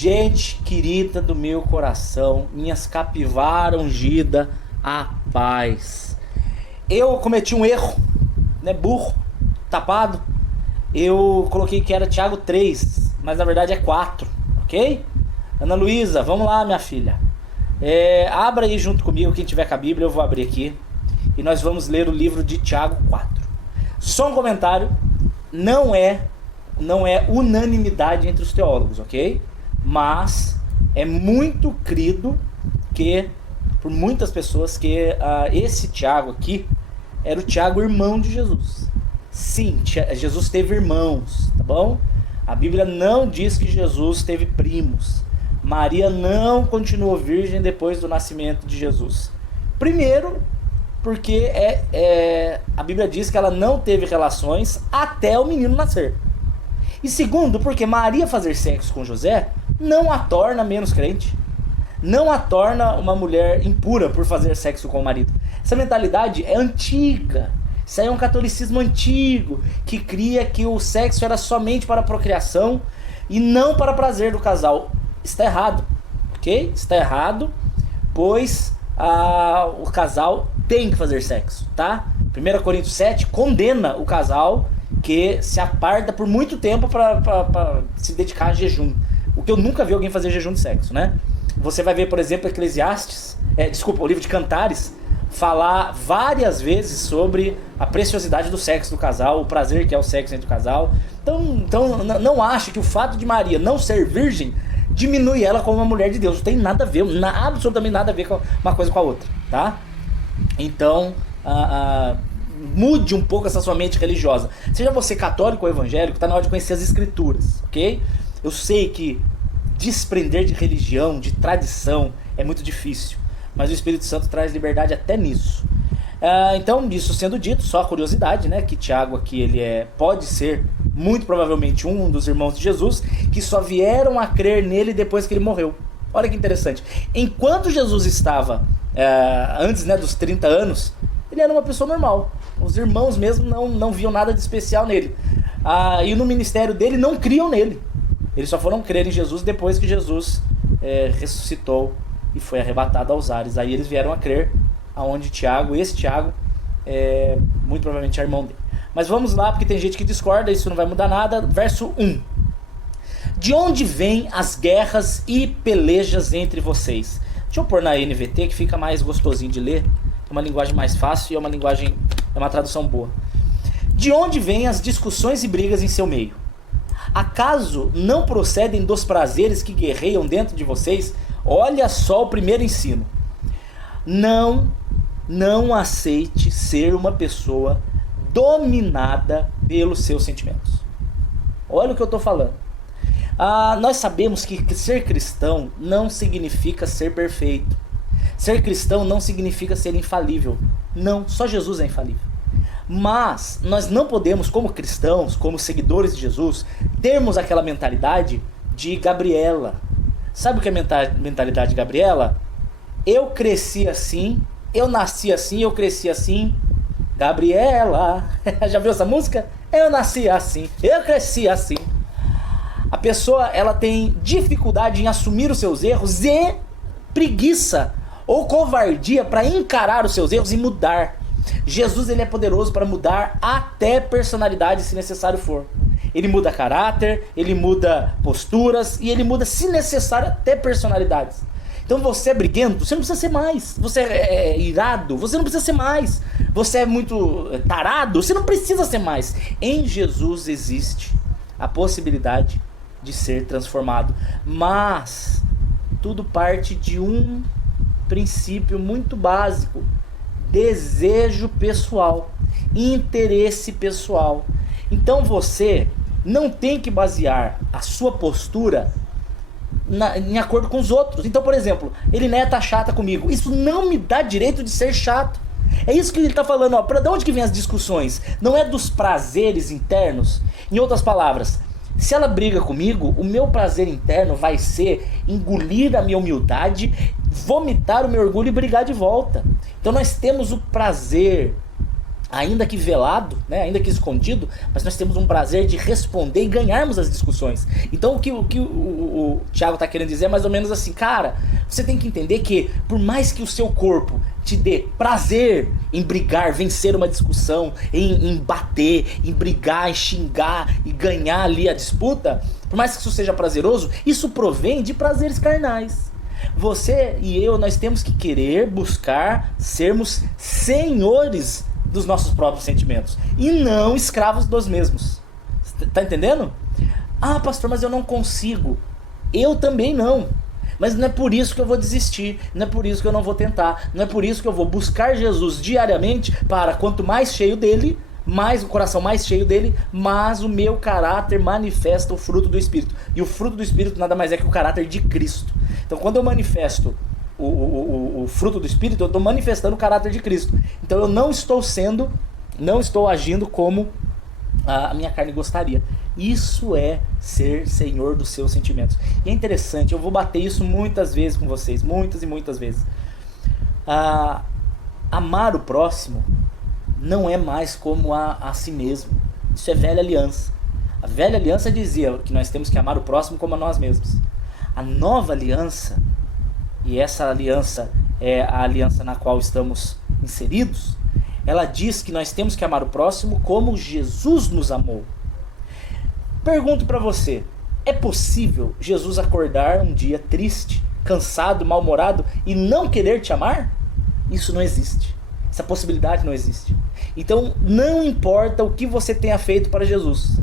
Gente querida do meu coração, minhas capivara ungida, a paz. Eu cometi um erro, né, burro, tapado. Eu coloquei que era Tiago 3, mas na verdade é 4, ok? Ana Luísa, vamos lá, minha filha. Abra aí junto comigo, quem tiver com a Bíblia, eu vou abrir aqui. E nós vamos ler o livro de Tiago 4. Só um comentário, não é unanimidade entre os teólogos, ok? Mas é muito crido por muitas pessoas que esse Tiago aqui era o Tiago, irmão de Jesus. Sim, Jesus teve irmãos, tá bom? A Bíblia não diz que Jesus teve primos. Maria não continuou virgem depois do nascimento de Jesus. Primeiro, porque a Bíblia diz que ela não teve relações até o menino nascer. E segundo, porque Maria fazer sexo com José não a torna menos crente. Não a torna uma mulher impura por fazer sexo com o marido. Essa mentalidade é antiga. Isso aí é um catolicismo antigo, que cria que o sexo era somente para a procriação e não para prazer do casal. Está errado, ok? Está errado, pois o casal tem que fazer sexo, tá? 1 Coríntios 7 condena o casal que se aparta por muito tempo para se dedicar a jejum. O que eu nunca vi alguém fazer jejum de sexo, né? Você vai ver, por exemplo, o livro de Cantares, falar várias vezes sobre a preciosidade do sexo do casal, o prazer que é o sexo entre o casal. Então não acho que o fato de Maria não ser virgem diminui ela como uma mulher de Deus. Não tem nada a ver, absolutamente nada a ver com uma coisa com a outra, tá? Então, mude um pouco essa sua mente religiosa. Seja você católico ou evangélico, está na hora de conhecer as escrituras, ok? Eu sei que desprender de religião, de tradição, é muito difícil, mas o Espírito Santo traz liberdade até nisso. Então, isso sendo dito, só a curiosidade, né, que Tiago aqui pode ser muito provavelmente um dos irmãos de Jesus que só vieram a crer nele depois que ele morreu. Olha que interessante. Enquanto Jesus estava antes, né, dos 30 anos, ele era uma pessoa normal. Os irmãos mesmo não viam nada de especial nele. E no ministério dele não criam nele. Eles só foram crer em Jesus depois que Jesus ressuscitou e foi arrebatado aos ares. Aí eles vieram a crer, aonde esse Tiago, muito provavelmente é irmão dele. Mas vamos lá, porque tem gente que discorda, isso não vai mudar nada. Verso 1. De onde vêm as guerras e pelejas entre vocês? Deixa eu pôr na NVT, que fica mais gostosinho de ler. É uma linguagem mais fácil e é uma tradução boa. De onde vêm as discussões e brigas em seu meio? Acaso não procedem dos prazeres que guerreiam dentro de vocês? Olha só o primeiro ensino. Não aceite ser uma pessoa dominada pelos seus sentimentos. Olha o que eu estou falando. Nós sabemos que ser cristão não significa ser perfeito. Ser cristão não significa ser infalível. Não, só Jesus é infalível. Mas nós não podemos, como cristãos, como seguidores de Jesus, termos aquela mentalidade de Gabriela. Sabe o que é a mentalidade de Gabriela? Eu cresci assim, eu nasci assim, eu cresci assim. Gabriela, já viu essa música? Eu nasci assim, eu cresci assim. A pessoa, ela tem dificuldade em assumir os seus erros e preguiça ou covardia para encarar os seus erros e mudar. Jesus, ele é poderoso para mudar até personalidade, se necessário for. Ele muda caráter, ele muda posturas e ele muda, se necessário, até personalidades. Então você é briguento, você não precisa ser mais. Você é irado, você não precisa ser mais. Você é muito tarado, você não precisa ser mais. Em Jesus existe a possibilidade de ser transformado. Mas tudo parte de um princípio muito básico: desejo pessoal, interesse pessoal. Então você não tem que basear a sua postura em acordo com os outros. Então, por exemplo, Elinéia tá chata comigo, isso não me dá direito de ser chato. É isso que ele tá falando, ó. De onde que vem as discussões? Não é dos prazeres internos? Em outras palavras, se ela briga comigo, o meu prazer interno vai ser engolir a minha humildade, vomitar o meu orgulho e brigar de volta. Então nós temos o prazer ainda que velado, né, ainda que escondido, mas nós temos um prazer de responder e ganharmos as discussões. Então o Tiago está querendo dizer é mais ou menos assim, cara, você tem que entender que por mais que o seu corpo te dê prazer em brigar, vencer uma discussão, em bater, em brigar, em xingar e ganhar ali a disputa, por mais que isso seja prazeroso, isso provém de prazeres carnais. Você e eu, nós temos que querer buscar sermos senhores dos nossos próprios sentimentos e não escravos dos mesmos. Tá entendendo? Ah, pastor, mas eu não consigo. Eu também não. Mas não é por isso que eu vou desistir, não é por isso que eu não vou tentar, não é por isso que eu vou buscar Jesus diariamente, para quanto mais cheio dele, mais o coração mais cheio dele, mais o meu caráter manifesta o fruto do Espírito. E o fruto do Espírito nada mais é que o caráter de Cristo. Então quando eu manifesto o fruto do Espírito, eu estou manifestando o caráter de Cristo. Então eu não estou agindo como a minha carne gostaria. Isso é ser senhor dos seus sentimentos. E é interessante, eu vou bater isso muitas vezes com vocês, muitas e muitas vezes. Amar o próximo não é mais como a si mesmo. Isso é velha aliança. A velha aliança dizia que nós temos que amar o próximo como a nós mesmos. A nova aliança, e essa aliança é a aliança na qual estamos inseridos, ela diz que nós temos que amar o próximo como Jesus nos amou. Pergunto para você, é possível Jesus acordar um dia triste, cansado, mal-humorado e não querer te amar? Isso não existe. Essa possibilidade não existe. Então não importa o que você tenha feito para Jesus.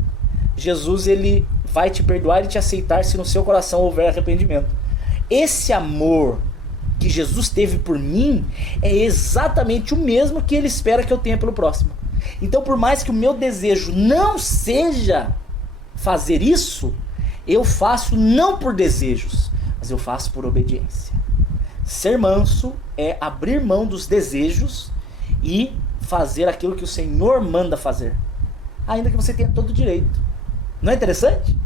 Jesus, ele vai te perdoar e te aceitar se no seu coração houver arrependimento. Esse amor que Jesus teve por mim é exatamente o mesmo que ele espera que eu tenha pelo próximo. Então, por mais que o meu desejo não seja fazer isso, eu faço não por desejos, mas eu faço por obediência. Ser manso é abrir mão dos desejos e fazer aquilo que o Senhor manda fazer, ainda que você tenha todo o direito. Não é interessante?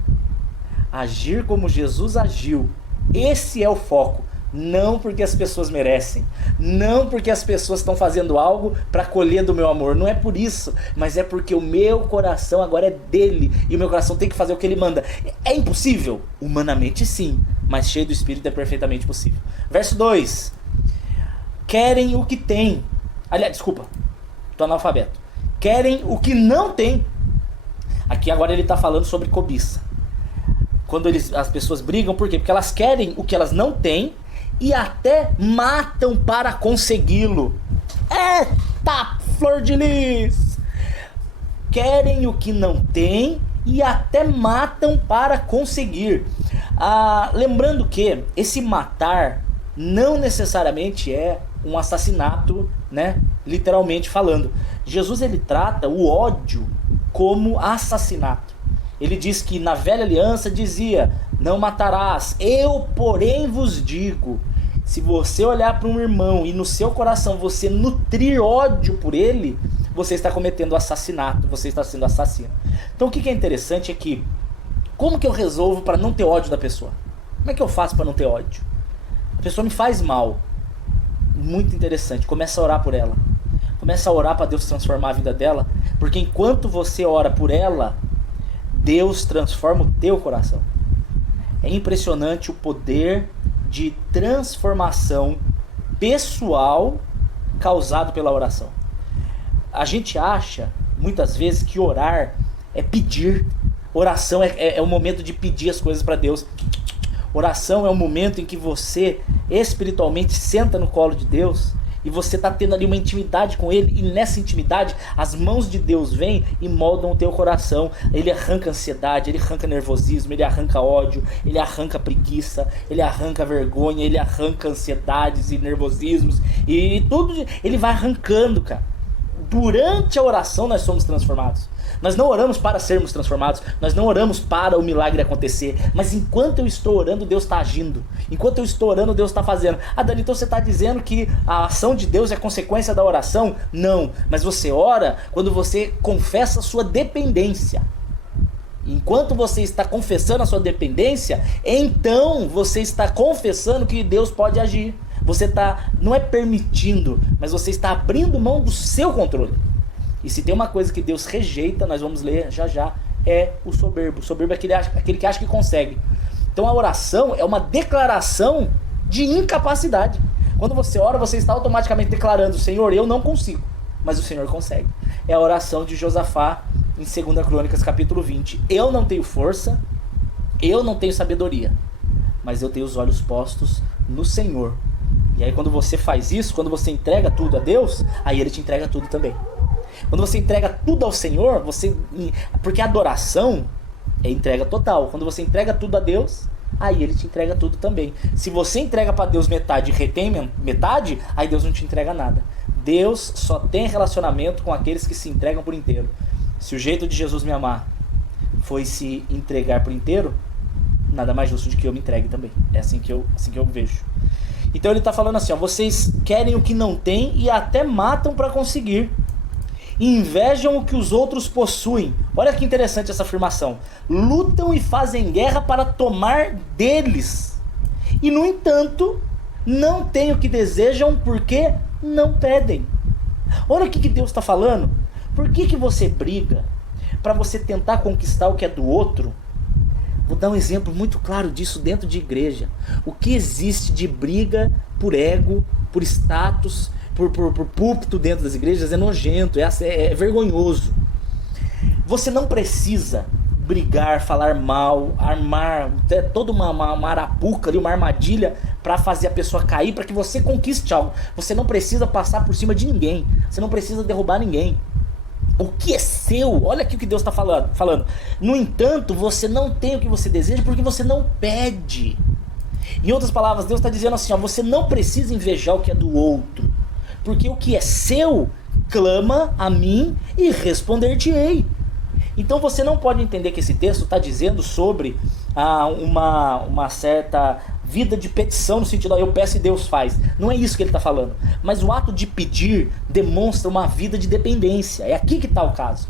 Agir como Jesus agiu. Esse é o foco. Não porque as pessoas merecem, não porque as pessoas estão fazendo algo para colher do meu amor, não é por isso, mas é porque o meu coração agora é dele e o meu coração tem que fazer o que ele manda. É impossível? Humanamente sim, mas cheio do Espírito é perfeitamente possível. Verso 2: querem o que tem. Aliás, desculpa, estou analfabeto. Querem o que não tem. Aqui agora ele está falando sobre cobiça. Quando as pessoas brigam, por quê? Porque elas querem o que elas não têm e até matam para consegui-lo. Eita, flor de lis! Querem o que não têm e até matam para conseguir. Lembrando que esse matar não necessariamente é um assassinato, né? Literalmente falando. Jesus, ele trata o ódio como assassinato. Ele diz que na velha aliança dizia: não matarás. Eu, porém, vos digo. Se você olhar para um irmão e no seu coração você nutrir ódio por ele, você está cometendo assassinato, você está sendo assassino. Então o que é interessante é que, como que eu resolvo para não ter ódio da pessoa? Como é que eu faço para não ter ódio? A pessoa me faz mal. Muito interessante, começa a orar por ela. Começa a orar para Deus transformar a vida dela, porque enquanto você ora por ela, Deus transforma o teu coração. É impressionante o poder de transformação pessoal causado pela oração. A gente acha, muitas vezes, que orar é pedir. Oração é o momento de pedir as coisas para Deus. Oração é o momento em que você espiritualmente senta no colo de Deus e você está tendo ali uma intimidade com Ele, e nessa intimidade as mãos de Deus vêm e moldam o teu coração. Ele arranca ansiedade, ele arranca nervosismo, ele arranca ódio, ele arranca preguiça, ele arranca vergonha, ele arranca ansiedades e nervosismos e tudo, ele vai arrancando, cara. Durante a oração nós somos transformados. Nós não oramos para sermos transformados, nós não oramos para o milagre acontecer, mas enquanto eu estou orando, Deus está agindo. Enquanto eu estou orando, Deus está fazendo. Dani, então você está dizendo que a ação de Deus é consequência da oração? Não, mas você ora quando você confessa a sua dependência. Enquanto você está confessando a sua dependência, então você está confessando que Deus pode agir. Você está, não é permitindo, mas você está abrindo mão do seu controle. E se tem uma coisa que Deus rejeita, nós vamos ler já já, é o soberbo. O soberbo é aquele que acha que consegue. Então a oração é uma declaração de incapacidade. Quando você ora, você está automaticamente declarando: Senhor, eu não consigo, mas o Senhor consegue. É a oração de Josafá em 2 Crônicas capítulo 20. Eu não tenho força, eu não tenho sabedoria, mas eu tenho os olhos postos no Senhor. E aí quando você faz isso, quando você entrega tudo a Deus, aí Ele te entrega tudo também. Quando você entrega tudo ao Senhor, porque a adoração é entrega total. Quando você entrega tudo a Deus, aí Ele te entrega tudo também. Se você entrega para Deus metade e retém metade, aí Deus não te entrega nada. Deus só tem relacionamento com aqueles que se entregam por inteiro. Se o jeito de Jesus me amar foi se entregar por inteiro, nada mais justo de que eu me entregue também. É assim que eu vejo. Então ele está falando assim, ó: vocês querem o que não têm e até matam para conseguir. Invejam o que os outros possuem. Olha que interessante essa afirmação. Lutam e fazem guerra para tomar deles. E no entanto, não têm o que desejam porque não pedem. Olha o que Deus está falando. Por que você briga para você tentar conquistar o que é do outro? Vou dar um exemplo muito claro disso dentro de igreja. O que existe de briga por ego, por status, por púlpito dentro das igrejas é nojento, é vergonhoso. Você não precisa brigar, falar mal, armar toda uma arapuca ali, uma armadilha para fazer a pessoa cair, para que você conquiste algo. Você não precisa passar por cima de ninguém, você não precisa derrubar ninguém. O que é seu, olha aqui o que Deus está falando. No entanto, você não tem o que você deseja porque você não pede. Em outras palavras, Deus está dizendo assim, ó: você não precisa invejar o que é do outro, porque o que é seu, clama a mim e responder-te-ei. Então você não pode entender que esse texto está dizendo sobre uma certa vida de petição, no sentido, eu peço e Deus faz. Não é isso que ele está falando. Mas o ato de pedir demonstra uma vida de dependência. É aqui que está o caso.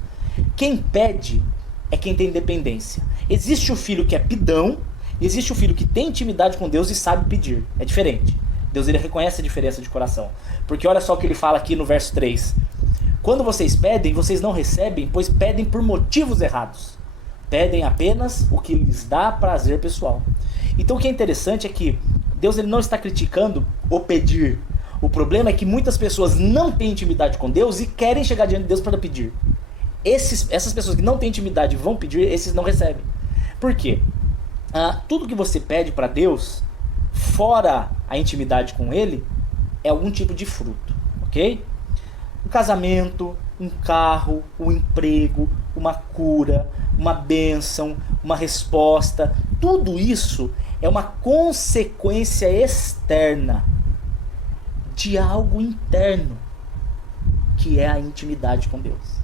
Quem pede é quem tem dependência. Existe o filho que é pidão, existe o filho que tem intimidade com Deus e sabe pedir. É diferente. Deus, ele reconhece a diferença de coração. Porque olha só o que ele fala aqui no verso 3. Quando vocês pedem, vocês não recebem, pois pedem por motivos errados. Pedem apenas o que lhes dá prazer pessoal. Então o que é interessante é que Deus, ele não está criticando o pedir. O problema é que muitas pessoas não têm intimidade com Deus e querem chegar diante de Deus para pedir. Essas pessoas que não têm intimidade e vão pedir, esses não recebem. Por quê? Tudo que você pede para Deus, fora a intimidade com Ele, é algum tipo de fruto, ok? Um casamento, um carro, um emprego, uma cura, uma bênção, uma resposta, tudo isso é uma consequência externa de algo interno, que é a intimidade com Deus.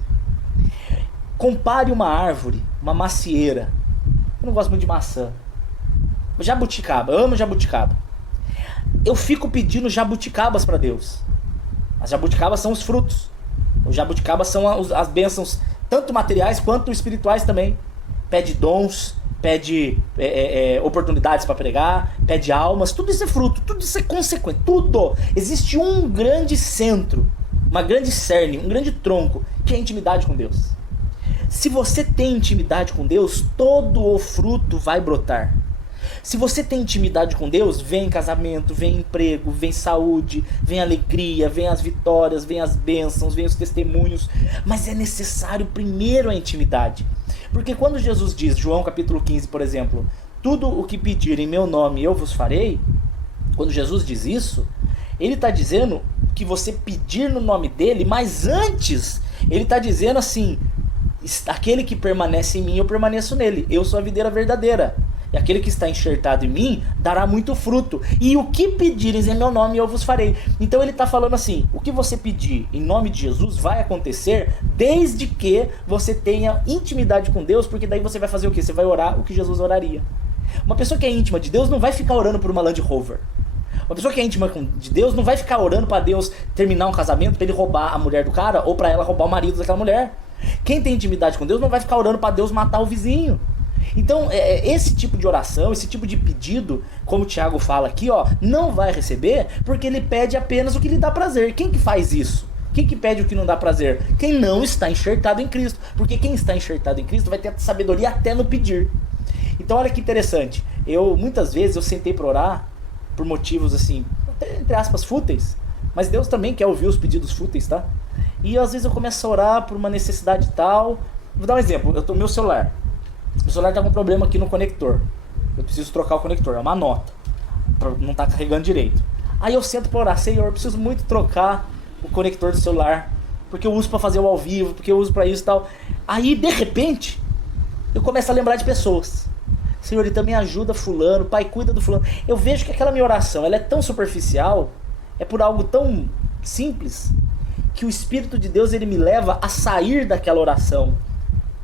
Compare uma árvore, uma macieira. Eu não gosto muito de maçã. Jabuticaba, eu amo jabuticaba. Eu fico pedindo jabuticabas para Deus. As jabuticabas são os frutos. Os jabuticabas são as bênçãos, tanto materiais quanto espirituais também. Pede dons, pede oportunidades para pregar, pede almas, tudo isso é fruto, tudo isso é consequente, tudo. Existe um grande centro, uma grande cerne, um grande tronco, que é a intimidade com Deus. Se você tem intimidade com Deus, todo o fruto vai brotar. Se você tem intimidade com Deus, vem casamento, vem emprego, vem saúde, vem alegria, vem as vitórias, vem as bênçãos, vem os testemunhos. Mas é necessário primeiro a intimidade. Porque quando Jesus diz, João capítulo 15, por exemplo, tudo o que pedir em meu nome eu vos farei, quando Jesus diz isso, ele está dizendo que você pedir no nome dele, mas antes ele está dizendo assim, aquele que permanece em mim, eu permaneço nele, eu sou a videira verdadeira. E aquele que está enxertado em mim dará muito fruto. E o que pedires em meu nome eu vos farei. Então ele está falando assim, o que você pedir em nome de Jesus vai acontecer desde que você tenha intimidade com Deus, porque daí você vai fazer o quê? Você vai orar o que Jesus oraria. Uma pessoa que é íntima de Deus não vai ficar orando por uma Land Rover. Uma pessoa que é íntima de Deus não vai ficar orando para Deus terminar um casamento, para ele roubar a mulher do cara ou para ela roubar o marido daquela mulher. Quem tem intimidade com Deus não vai ficar orando para Deus matar o vizinho. Então, esse tipo de oração, esse tipo de pedido, como o Tiago fala aqui, ó, não vai receber porque ele pede apenas o que lhe dá prazer. Quem que faz isso? Quem que pede o que não dá prazer? Quem não está enxertado em Cristo. Porque quem está enxertado em Cristo vai ter sabedoria até no pedir. Então olha que interessante. Muitas vezes eu sentei para orar por motivos assim, até, entre aspas, fúteis. Mas Deus também quer ouvir os pedidos fúteis, tá? E às vezes eu começo a orar por uma necessidade tal. Vou dar um exemplo. Meu celular tá com um problema aqui no conector. Eu preciso trocar o conector. É uma nota. Não tá carregando direito. Aí eu sento para orar. Senhor, eu preciso muito trocar o conector do celular. Porque eu uso para fazer o ao vivo. Porque eu uso para isso e tal. Aí, de repente, eu começo a lembrar de pessoas. Senhor, então me ajuda fulano. Pai, cuida do fulano. Eu vejo que aquela minha oração, ela é tão superficial. É por algo tão simples. Que o Espírito de Deus, ele me leva a sair daquela oração,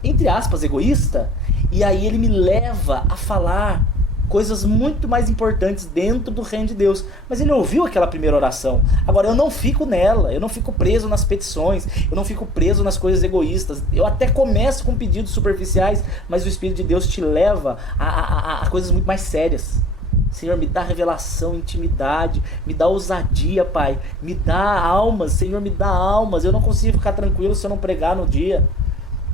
entre aspas, egoísta. E aí ele me leva a falar coisas muito mais importantes dentro do reino de Deus. Mas ele ouviu aquela primeira oração. Agora eu não fico nela, eu não fico preso nas petições, eu não fico preso nas coisas egoístas. Eu até começo com pedidos superficiais, mas o Espírito de Deus te leva a coisas muito mais sérias. Senhor, me dá revelação, intimidade, me dá ousadia, Pai, me dá almas, Senhor, me dá almas. Eu não consigo ficar tranquilo se eu não pregar no dia.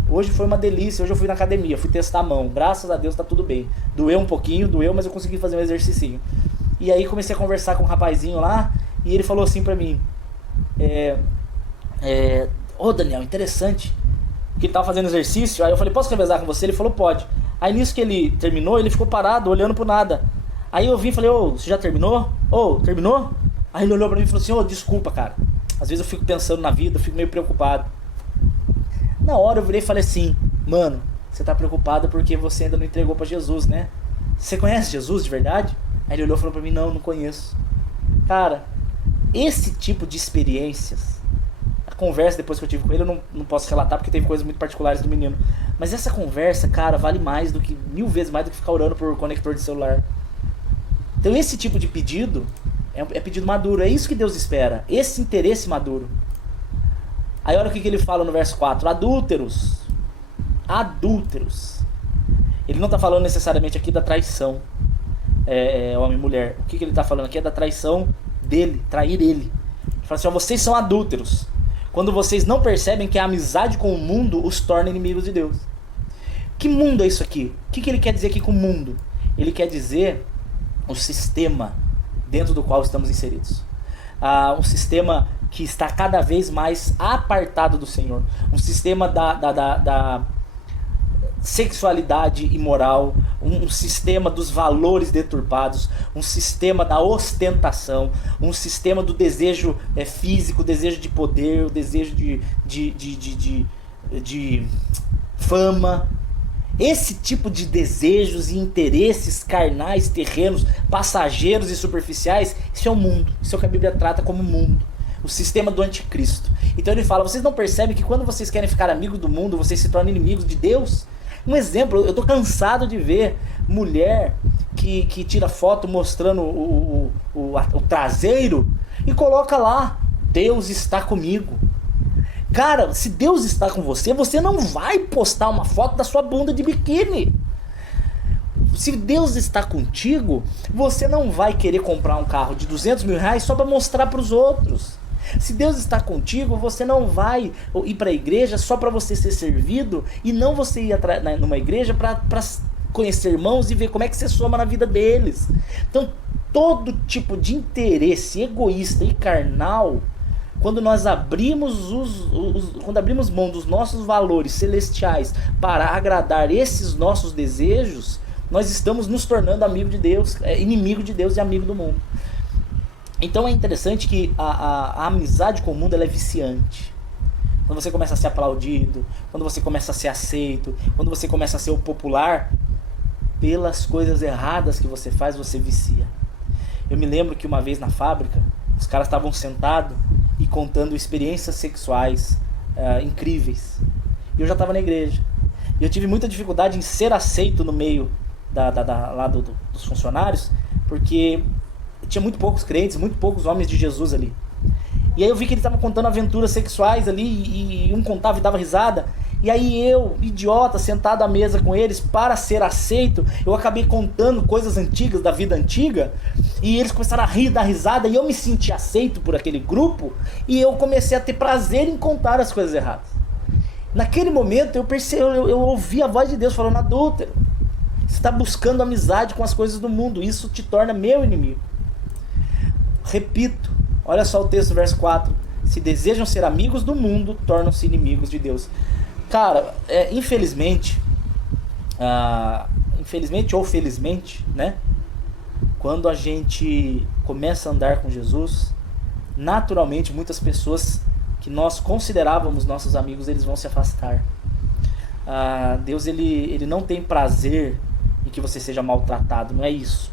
Hoje foi uma delícia, hoje eu fui na academia, fui testar a mão, graças a Deus tá tudo bem. Doeu um pouquinho, mas eu consegui fazer um exercício. E aí comecei a conversar com um rapazinho lá, e ele falou assim pra mim, ô Daniel, interessante, que ele tava fazendo exercício. Aí eu falei, posso revezar com você? Ele falou, pode. Aí nisso que ele terminou, ele ficou parado, olhando pro nada. Aí eu vim e falei, você já terminou? Terminou? Aí ele olhou pra mim e falou assim, desculpa, cara. Às vezes eu fico pensando na vida, eu fico meio preocupado. Na hora eu virei e falei assim, mano, você tá preocupado porque você ainda não entregou pra Jesus, né? Você conhece Jesus de verdade? Aí ele olhou e falou pra mim, não conheço. Cara, esse tipo de experiências, a conversa depois que eu tive com ele, eu não posso relatar porque teve coisas muito particulares do menino. Mas essa conversa, cara, vale mais do que 1000 vezes mais do que ficar orando por conector de celular. Então esse tipo de pedido é pedido maduro, é isso que Deus espera, esse interesse maduro. Aí olha o que ele fala no verso 4, adúlteros. Ele não está falando necessariamente aqui da traição, homem e mulher. O que ele está falando aqui é da traição dele, trair ele. Ele fala assim, vocês são adúlteros, quando vocês não percebem que a amizade com o mundo os torna inimigos de Deus. Que mundo é isso aqui? O que ele quer dizer aqui com mundo? Ele quer dizer o sistema dentro do qual estamos inseridos. Um sistema que está cada vez mais apartado do Senhor. Um sistema da sexualidade imoral, um sistema dos valores deturpados, um sistema da ostentação, um sistema do desejo físico, desejo de poder, o desejo de fama. Esse tipo de desejos e interesses carnais, terrenos, passageiros e superficiais, isso é o mundo. Isso é o que a Bíblia trata como mundo. O sistema do anticristo. Então ele fala, vocês não percebem que quando vocês querem ficar amigos do mundo, vocês se tornam inimigos de Deus? Um exemplo, eu tô cansado de ver mulher que tira foto mostrando o traseiro e coloca lá, Deus está comigo. Cara, se Deus está com você, você não vai postar uma foto da sua bunda de biquíni. Se Deus está contigo, você não vai querer comprar um carro de 200 mil reais só para mostrar para os outros. Se Deus está contigo, você não vai ir para a igreja só para você ser servido e não você ir numa igreja para conhecer irmãos e ver como é que você soma na vida deles. Então, todo tipo de interesse egoísta e carnal, quando nós abrimos quando abrimos mão dos nossos valores celestiais para agradar esses nossos desejos, nós estamos nos tornando amigo de Deus, inimigo de Deus e amigo do mundo. Então é interessante que a amizade com o mundo ela é viciante. Quando você começa a ser aplaudido, quando você começa a ser aceito, quando você começa a ser o popular, pelas coisas erradas que você faz, você vicia. Eu me lembro que uma vez na fábrica, os caras estavam sentados e contando experiências sexuais incríveis. E eu já estava na igreja. E eu tive muita dificuldade em ser aceito no meio lá dos funcionários, porque tinha muito poucos crentes, muito poucos homens de Jesus ali. E aí eu vi que eles estavam contando aventuras sexuais ali, e um contava e dava risada. E aí eu, idiota, sentado à mesa com eles, para ser aceito, eu acabei contando coisas antigas, da vida antiga. E eles começaram a rir, dar risada, e eu me senti aceito por aquele grupo, e eu comecei a ter prazer em contar as coisas erradas. Naquele momento eu percebi, eu ouvi a voz de Deus falando: adúltero, você está buscando amizade com as coisas do mundo, isso te torna meu inimigo. Repito, olha só o texto, verso 4: se desejam ser amigos do mundo, tornam-se inimigos de Deus. Cara, infelizmente ou felizmente, né? Quando a gente começa a andar com Jesus, naturalmente muitas pessoas que nós considerávamos nossos amigos, eles vão se afastar. Deus ele não tem prazer em que você seja maltratado, não é isso.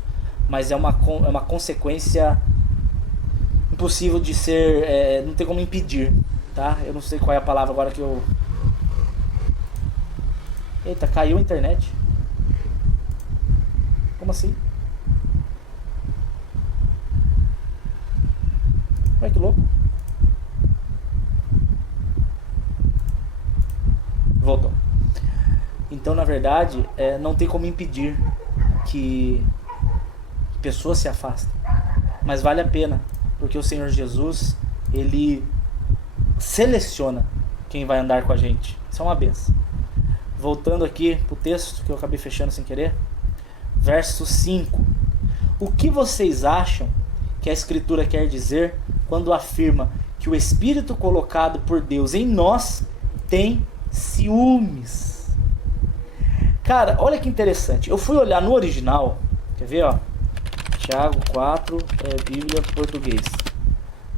Mas é uma consequência impossível de ser, não tem como impedir, tá? Eu não sei qual é a palavra agora que eu... Eita, caiu a internet. Como assim? Olha que louco. Voltou. Então, na verdade, não tem como impedir que pessoas se afastem. Mas vale a pena, porque o Senhor Jesus, Ele seleciona quem vai andar com a gente. Isso é uma benção. Voltando aqui pro texto, que eu acabei fechando sem querer. Verso 5. O que vocês acham que a Escritura quer dizer quando afirma que o Espírito colocado por Deus em nós tem ciúmes? Cara, olha que interessante. Eu fui olhar no original. Quer ver, ó? Tiago 4, Bíblia português.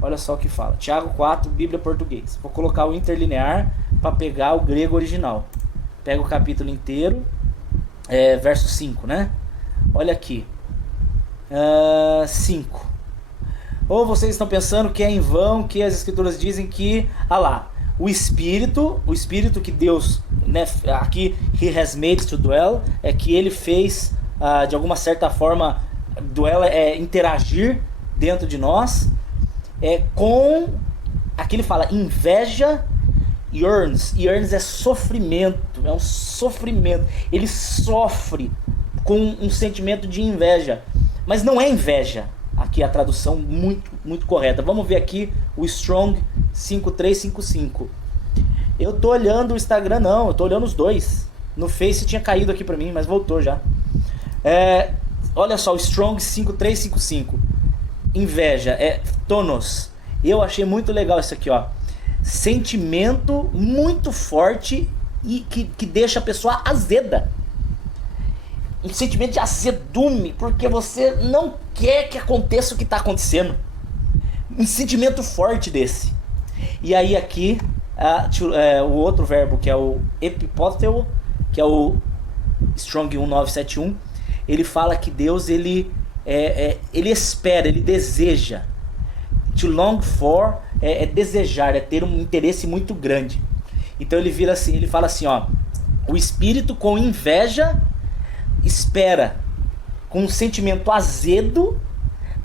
Olha só o que fala. Tiago 4, Bíblia português. Vou colocar o interlinear para pegar o grego original. Pega o capítulo inteiro, verso 5, né? Olha aqui. 5. Ou vocês estão pensando que é em vão que as Escrituras dizem que, o Espírito que Deus, né, aqui, He has made to dwell, é que Ele fez, de alguma certa forma, dwell interagir dentro de nós, com, aqui ele fala, inveja. Yearns é sofrimento, é um sofrimento. Ele sofre com um sentimento de inveja, mas não é inveja. Aqui a tradução muito, muito correta. Vamos ver aqui o Strong 5355. Eu tô olhando o Instagram, não, eu tô olhando os dois. No Face tinha caído aqui pra mim, mas voltou já. Olha só, o Strong 5355. Inveja, tonos. Eu achei muito legal isso aqui, ó. Sentimento muito forte e que deixa a pessoa azeda. Um sentimento de azedume, porque você não quer que aconteça o que está acontecendo. Um sentimento forte desse. E aí aqui, o outro verbo, que é o epipóteo, que é o Strong 1971, ele fala que Deus, ele espera, ele deseja. To long for é desejar, é ter um interesse muito grande. Então ele fala assim, ó: o espírito com inveja espera, com um sentimento azedo,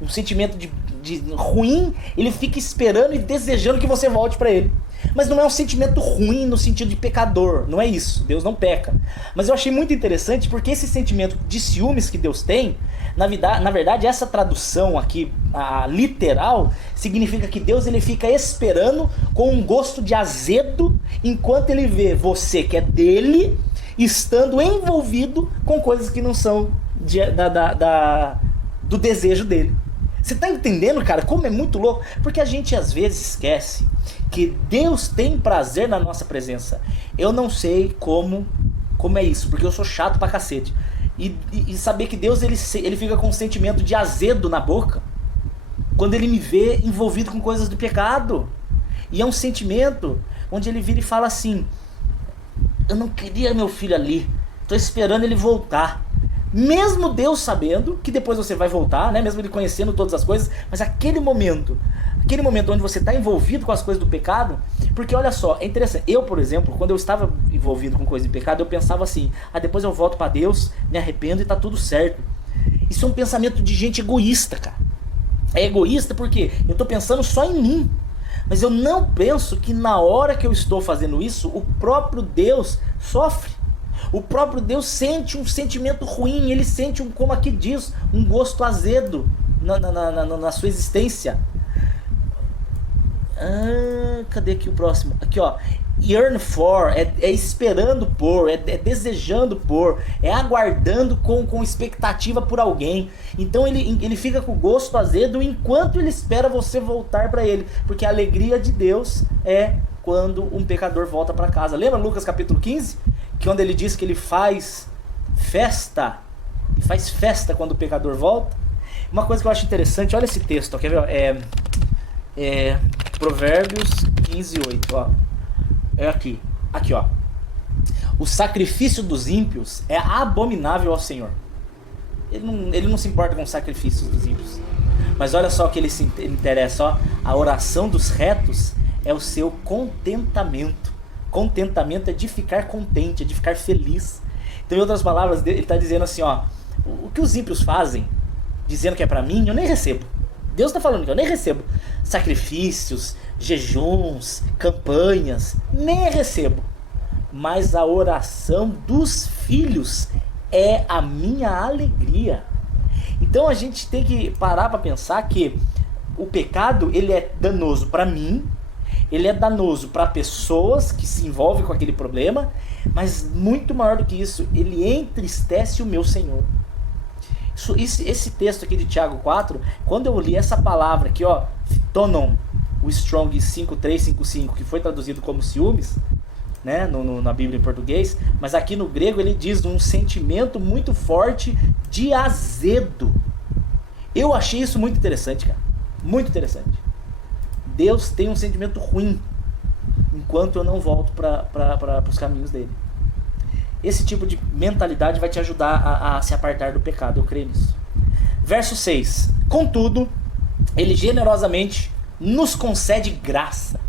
um sentimento de ruim, ele fica esperando e desejando que você volte para ele. Mas não é um sentimento ruim no sentido de pecador, não é isso, Deus não peca. Mas eu achei muito interessante porque esse sentimento de ciúmes que Deus tem, na verdade essa tradução aqui, a literal, significa que Deus ele fica esperando com um gosto de azedo, enquanto ele vê você que é dele, estando envolvido com coisas que não são do desejo dele. Você tá entendendo, cara, como é muito louco? Porque a gente às vezes esquece que Deus tem prazer na nossa presença. Eu não sei como é isso, porque eu sou chato pra cacete. E saber que Deus ele fica com um sentimento de azedo na boca quando ele me vê envolvido com coisas do pecado. E é um sentimento onde ele vira e fala assim: eu não queria meu filho ali, tô esperando ele voltar. Mesmo Deus sabendo que depois você vai voltar, né? Mesmo ele conhecendo todas as coisas, mas aquele momento onde você está envolvido com as coisas do pecado, porque olha só, é interessante. Eu, por exemplo, quando eu estava envolvido com coisas de pecado, eu pensava assim: depois eu volto para Deus, me arrependo e tá tudo certo. Isso é um pensamento de gente egoísta, cara. É egoísta porque eu estou pensando só em mim. Mas eu não penso que na hora que eu estou fazendo isso, o próprio Deus sofre. O próprio Deus sente um sentimento ruim, ele sente como aqui diz, um gosto azedo na sua existência. Cadê aqui o próximo? Aqui, ó. Yearn for, é esperando por, é desejando por, é aguardando com expectativa por alguém. Então ele fica com o gosto azedo enquanto ele espera você voltar para ele. Porque a alegria de Deus é quando um pecador volta para casa. Lembra Lucas capítulo 15? Que onde ele diz que ele faz festa. Ele faz festa quando o pecador volta. Uma coisa que eu acho interessante, olha esse texto, ó, quer ver? Provérbios 15:8, ó. É aqui, ó. O sacrifício dos ímpios é abominável ao Senhor. Ele não se importa com os sacrifícios dos ímpios. Mas olha só o que ele se interessa, ó. A oração dos retos é o seu contentamento. Contentamento é de ficar contente, é de ficar feliz. Então, em outras palavras, ele está dizendo assim, ó. O que os ímpios fazem, dizendo que é para mim, eu nem recebo. Deus está falando que eu nem recebo sacrifícios, jejuns, campanhas, nem recebo. Mas a oração dos filhos é a minha alegria. Então a gente tem que parar para pensar que o pecado, ele é danoso para mim, ele é danoso para pessoas que se envolvem com aquele problema, mas muito maior do que isso, ele entristece o meu Senhor. Esse texto aqui de Tiago 4, quando eu li essa palavra aqui, ó, tonon, o Strong 5355, que foi traduzido como ciúmes, né, na Bíblia em português, mas aqui no grego ele diz um sentimento muito forte de azedo. Eu achei isso muito interessante, cara, muito interessante. Deus tem um sentimento ruim enquanto eu não volto para os caminhos dele. Esse tipo de mentalidade vai te ajudar a se apartar do pecado, eu creio nisso. Verso 6. Contudo, ele generosamente nos concede graça.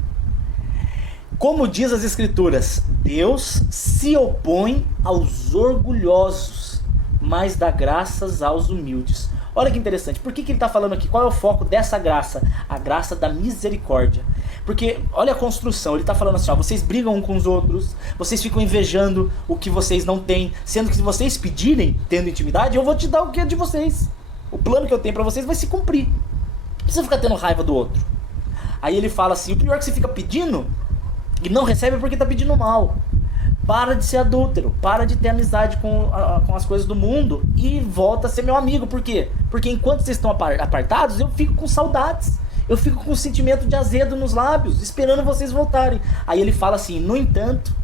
Como diz as Escrituras, Deus se opõe aos orgulhosos, mas dá graças aos humildes. Olha que interessante, por que ele está falando aqui? Qual é o foco dessa graça? A graça da misericórdia. Porque, olha a construção, ele está falando assim, ó, vocês brigam uns com os outros, vocês ficam invejando o que vocês não têm, sendo que se vocês pedirem, tendo intimidade, eu vou te dar o que é de vocês. O plano que eu tenho para vocês vai se cumprir. Não precisa ficar tendo raiva do outro. Aí ele fala assim, o pior é que você fica pedindo e não recebe porque está pedindo mal. Para de ser adúltero, para de ter amizade com as coisas do mundo e volta a ser meu amigo. Por quê? Porque enquanto vocês estão apartados, eu fico com saudades. Eu fico com um sentimento de azedo nos lábios, esperando vocês voltarem. Aí ele fala assim, no entanto,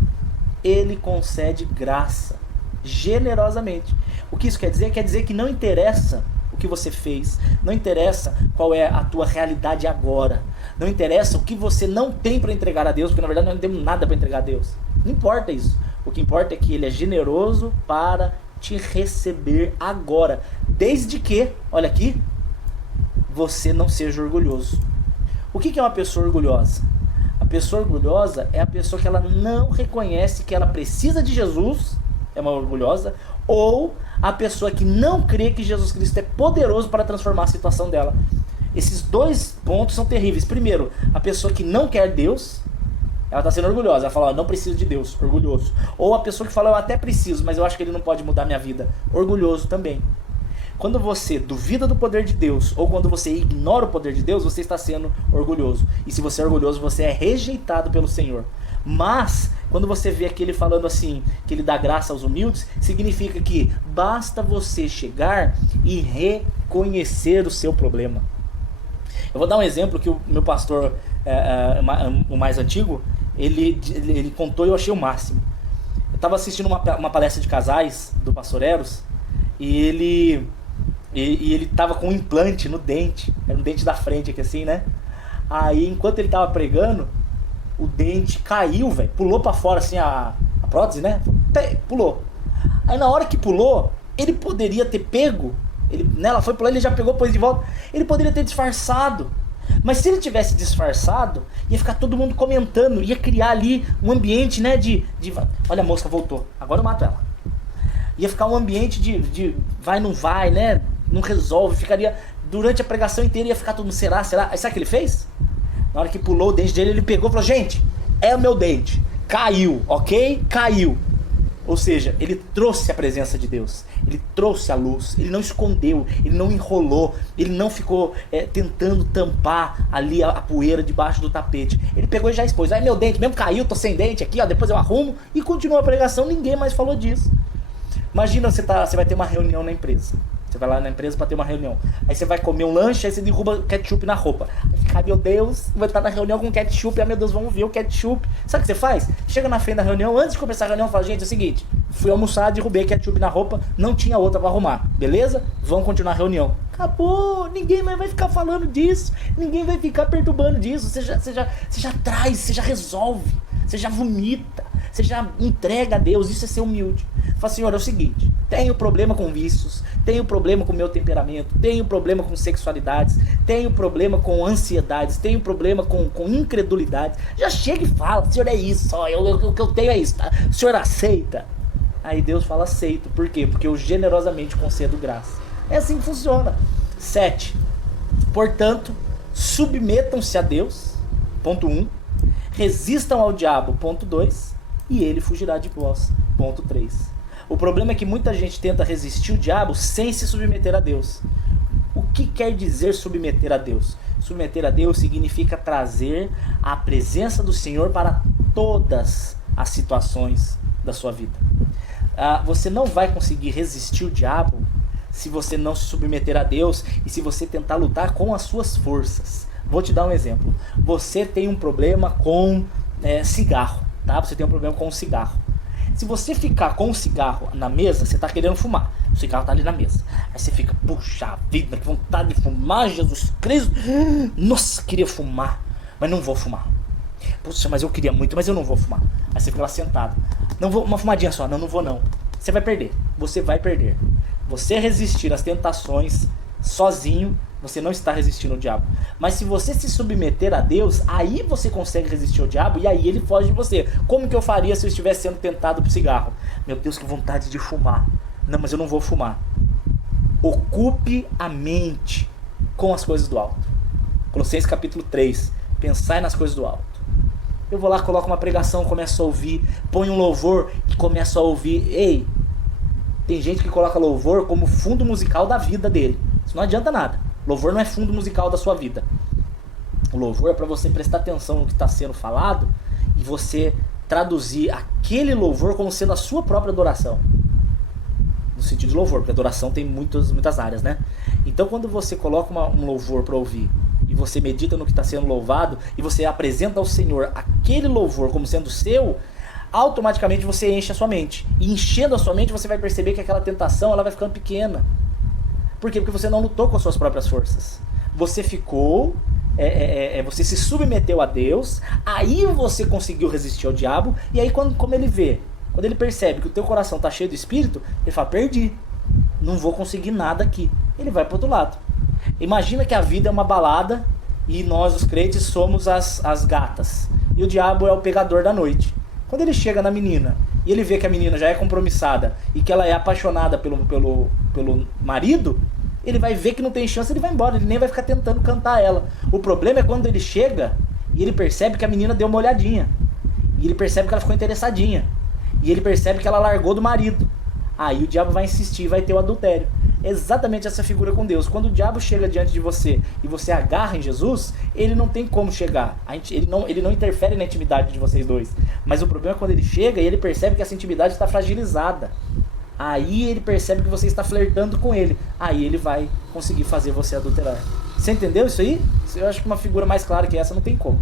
ele concede graça, generosamente. O que isso quer dizer? Quer dizer que não interessa o que você fez, não interessa qual é a tua realidade agora, não interessa o que você não tem para entregar a Deus, porque na verdade nós não temos nada para entregar a Deus. Não importa isso. O que importa é que ele é generoso para te receber agora, desde que, olha aqui, você não seja orgulhoso. O que é uma pessoa orgulhosa? A pessoa orgulhosa é a pessoa que ela não reconhece que ela precisa de Jesus, é uma orgulhosa, ou a pessoa que não crê que Jesus Cristo é poderoso para transformar a situação dela. Esses dois pontos são terríveis. Primeiro, a pessoa que não quer Deus, ela está sendo orgulhosa, ela fala, não preciso de Deus, orgulhoso. Ou a pessoa que fala, eu até preciso, mas eu acho que ele não pode mudar minha vida, orgulhoso também. Quando você duvida do poder de Deus, ou quando você ignora o poder de Deus, você está sendo orgulhoso. E se você é orgulhoso, você é rejeitado pelo Senhor. Mas, quando você vê aquele falando assim, que ele dá graça aos humildes, significa que basta você chegar e reconhecer o seu problema. Eu vou dar um exemplo que o meu pastor, o mais antigo, ele contou e eu achei o máximo. Eu estava assistindo uma palestra de casais do pastor Eros, e ele tava com um implante no dente, era um dente da frente aqui assim, né? Aí enquanto ele tava pregando, o dente caiu, velho, pulou pra fora assim a prótese, né? Pulou. Aí na hora que pulou, ele poderia ter pego, ela foi pular, ele já pegou, pôs de volta, ele poderia ter disfarçado. Mas se ele tivesse disfarçado, ia ficar todo mundo comentando, ia criar ali um ambiente, né, de olha, a mosca voltou, agora eu mato ela. Ia ficar um ambiente de vai, não vai, né? Não resolve, ficaria durante a pregação inteira, ia ficar todo mundo, será? Aí sabe o que ele fez? Na hora que pulou o dente dele, ele pegou e falou, gente, é o meu dente, caiu, ok? Caiu. Ou seja, ele trouxe a presença de Deus, ele trouxe a luz, ele não escondeu, ele não enrolou, ele não ficou tentando tampar ali a poeira debaixo do tapete. Ele pegou e já expôs. Ai, meu dente mesmo caiu, tô sem dente aqui, ó, depois eu arrumo. E continuou a pregação, ninguém mais falou disso. Imagina, você vai ter uma reunião na empresa. Você vai lá na empresa para ter uma reunião. Aí você vai comer um lanche, aí você derruba ketchup na roupa. Aí fica, ai meu Deus, vai estar na reunião com ketchup, ai meu Deus, vamos ver o ketchup. Sabe o que você faz? Chega na frente da reunião, antes de começar a reunião, fala, gente, é o seguinte, fui almoçar, derrubei ketchup na roupa, não tinha outra para arrumar, beleza? Vamos continuar a reunião. Acabou, ninguém mais vai ficar falando disso, ninguém vai ficar perturbando disso, você já traz, você já resolve, você já vomita, você já entrega a Deus, isso é ser humilde. Fala, Senhor, é o seguinte, tenho problema com vícios, tenho problema com meu temperamento, tenho problema com sexualidades, tenho problema com ansiedades, tenho problema com incredulidade. Já chega e fala, Senhor, é isso, ó, o que eu tenho é isso, tá? O Senhor aceita? Aí Deus fala, aceito. Por quê? Porque eu generosamente concedo graça. É assim que funciona. 7. Portanto, submetam-se a Deus, ponto 1. Resistam ao diabo, ponto 2. E ele fugirá de vós, ponto 3. O problema é que muita gente tenta resistir o diabo sem se submeter a Deus. O que quer dizer submeter a Deus? Submeter a Deus significa trazer a presença do Senhor para todas as situações da sua vida. Você não vai conseguir resistir o diabo se você não se submeter a Deus e se você tentar lutar com as suas forças. Vou te dar um exemplo. Você tem um problema com cigarro, tá? Você tem um problema com o cigarro. Se você ficar com o cigarro na mesa, você está querendo fumar. O cigarro está ali na mesa. Aí você fica, puxa vida, que vontade de fumar, Jesus Cristo. Nossa, queria fumar, mas não vou fumar. Puxa, mas eu queria muito, mas eu não vou fumar. Aí você fica lá sentado. Não vou, uma fumadinha só, não vou não. Você vai perder, você vai perder. Você resistir às tentações sozinho, você não está resistindo ao diabo. Mas se você se submeter a Deus, aí você consegue resistir ao diabo e aí ele foge de você. Como que eu faria se eu estivesse sendo tentado por cigarro? Meu Deus, que vontade de fumar. Não, mas eu não vou fumar. Ocupe a mente com as coisas do alto. Colossenses capítulo 3. Pensai nas coisas do alto. Eu vou lá, coloco uma pregação, começo a ouvir, põe um louvor e começo a ouvir. Ei, tem gente que coloca louvor como fundo musical da vida dele. Isso não adianta nada. Louvor não é fundo musical da sua vida. O louvor é para você prestar atenção no que está sendo falado e você traduzir aquele louvor como sendo a sua própria adoração. No sentido de louvor, porque adoração tem muitas áreas, né? Então quando você coloca um louvor para ouvir e você medita no que está sendo louvado e você apresenta ao Senhor aquele louvor como sendo seu, automaticamente você enche a sua mente. E enchendo a sua mente você vai perceber que aquela tentação ela vai ficando pequena. Por quê? Porque você não lutou com as suas próprias forças. Você ficou, você se submeteu a Deus, aí você conseguiu resistir ao diabo, e aí como ele vê, quando ele percebe que o teu coração está cheio do Espírito, ele fala, perdi, não vou conseguir nada aqui. Ele vai para o outro lado. Imagina que a vida é uma balada e nós, os crentes, somos as gatas. E o diabo é o pegador da noite. Quando ele chega na menina e ele vê que a menina já é compromissada e que ela é apaixonada pelo marido, ele vai ver que não tem chance, ele vai embora, ele nem vai ficar tentando cantar ela. O problema é quando ele chega e ele percebe que a menina deu uma olhadinha. E ele percebe que ela ficou interessadinha. E ele percebe que ela largou do marido. Aí o diabo vai insistir e vai ter o adultério. Exatamente essa figura com Deus. Quando o diabo chega diante de você e você agarra em Jesus, ele não tem como chegar. Ele não interfere na intimidade de vocês dois. Mas o problema é quando ele chega e ele percebe que essa intimidade está fragilizada. Aí ele percebe que você está flertando com ele. Aí ele vai conseguir fazer você adulterar. Você entendeu isso aí? Eu acho que uma figura mais clara que essa não tem como.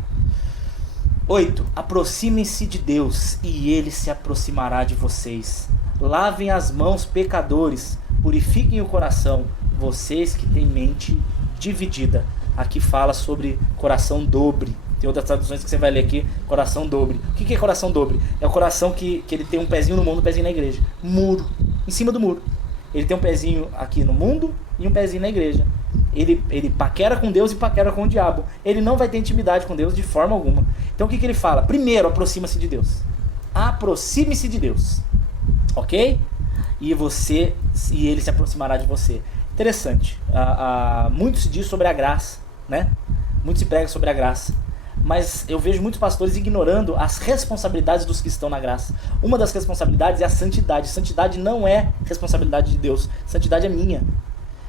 8. Aproximem-se de Deus e Ele se aproximará de vocês. Lavem as mãos, pecadores. Purifiquem o coração, vocês que têm mente dividida. Aqui fala sobre coração dobre. Tem outras traduções que você vai ler aqui, coração dobre. O que é coração dobre? É o coração que ele tem um pezinho no mundo, um pezinho na igreja. Muro, em cima do muro. Ele tem um pezinho aqui no mundo e um pezinho na igreja. Ele paquera com Deus e paquera com o diabo. Ele não vai ter intimidade com Deus de forma alguma. Então o que ele fala? Primeiro, aproxima-se de Deus. Aproxime-se de Deus. Ok? E ele se aproximará de você. Interessante. Muito se diz sobre a graça, né? Muito se prega sobre a graça. mas eu vejo muitos pastores ignorando as responsabilidades dos que estão na graça. Uma das responsabilidades é a santidade. Santidade não é responsabilidade de Deus, santidade é minha.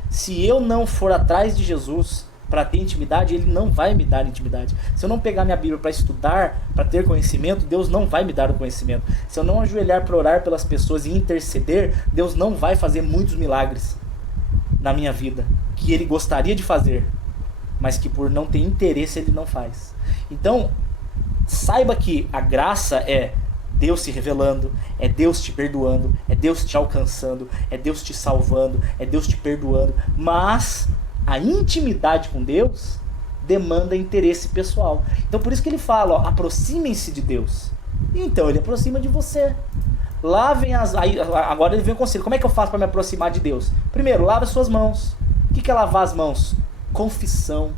Se eu não for atrás de Jesus para ter intimidade, Ele não vai me dar intimidade. Se eu não pegar minha Bíblia para estudar, para ter conhecimento, Deus não vai me dar o conhecimento. Se eu não ajoelhar para orar pelas pessoas e interceder, Deus não vai fazer muitos milagres na minha vida, que Ele gostaria de fazer, mas que por não ter interesse Ele não faz. Então, saiba que a graça é Deus se revelando, é Deus te perdoando, é Deus te alcançando, é Deus te salvando, é Deus te perdoando, mas a intimidade com Deus demanda interesse pessoal. Então por isso que ele fala, ó, aproximem-se de Deus. Então ele aproxima de você. Lavem as... Aí, agora ele vem o conselho. Como é que eu faço para me aproximar de Deus? Primeiro, lave as suas mãos. O que é lavar as mãos? Confissão.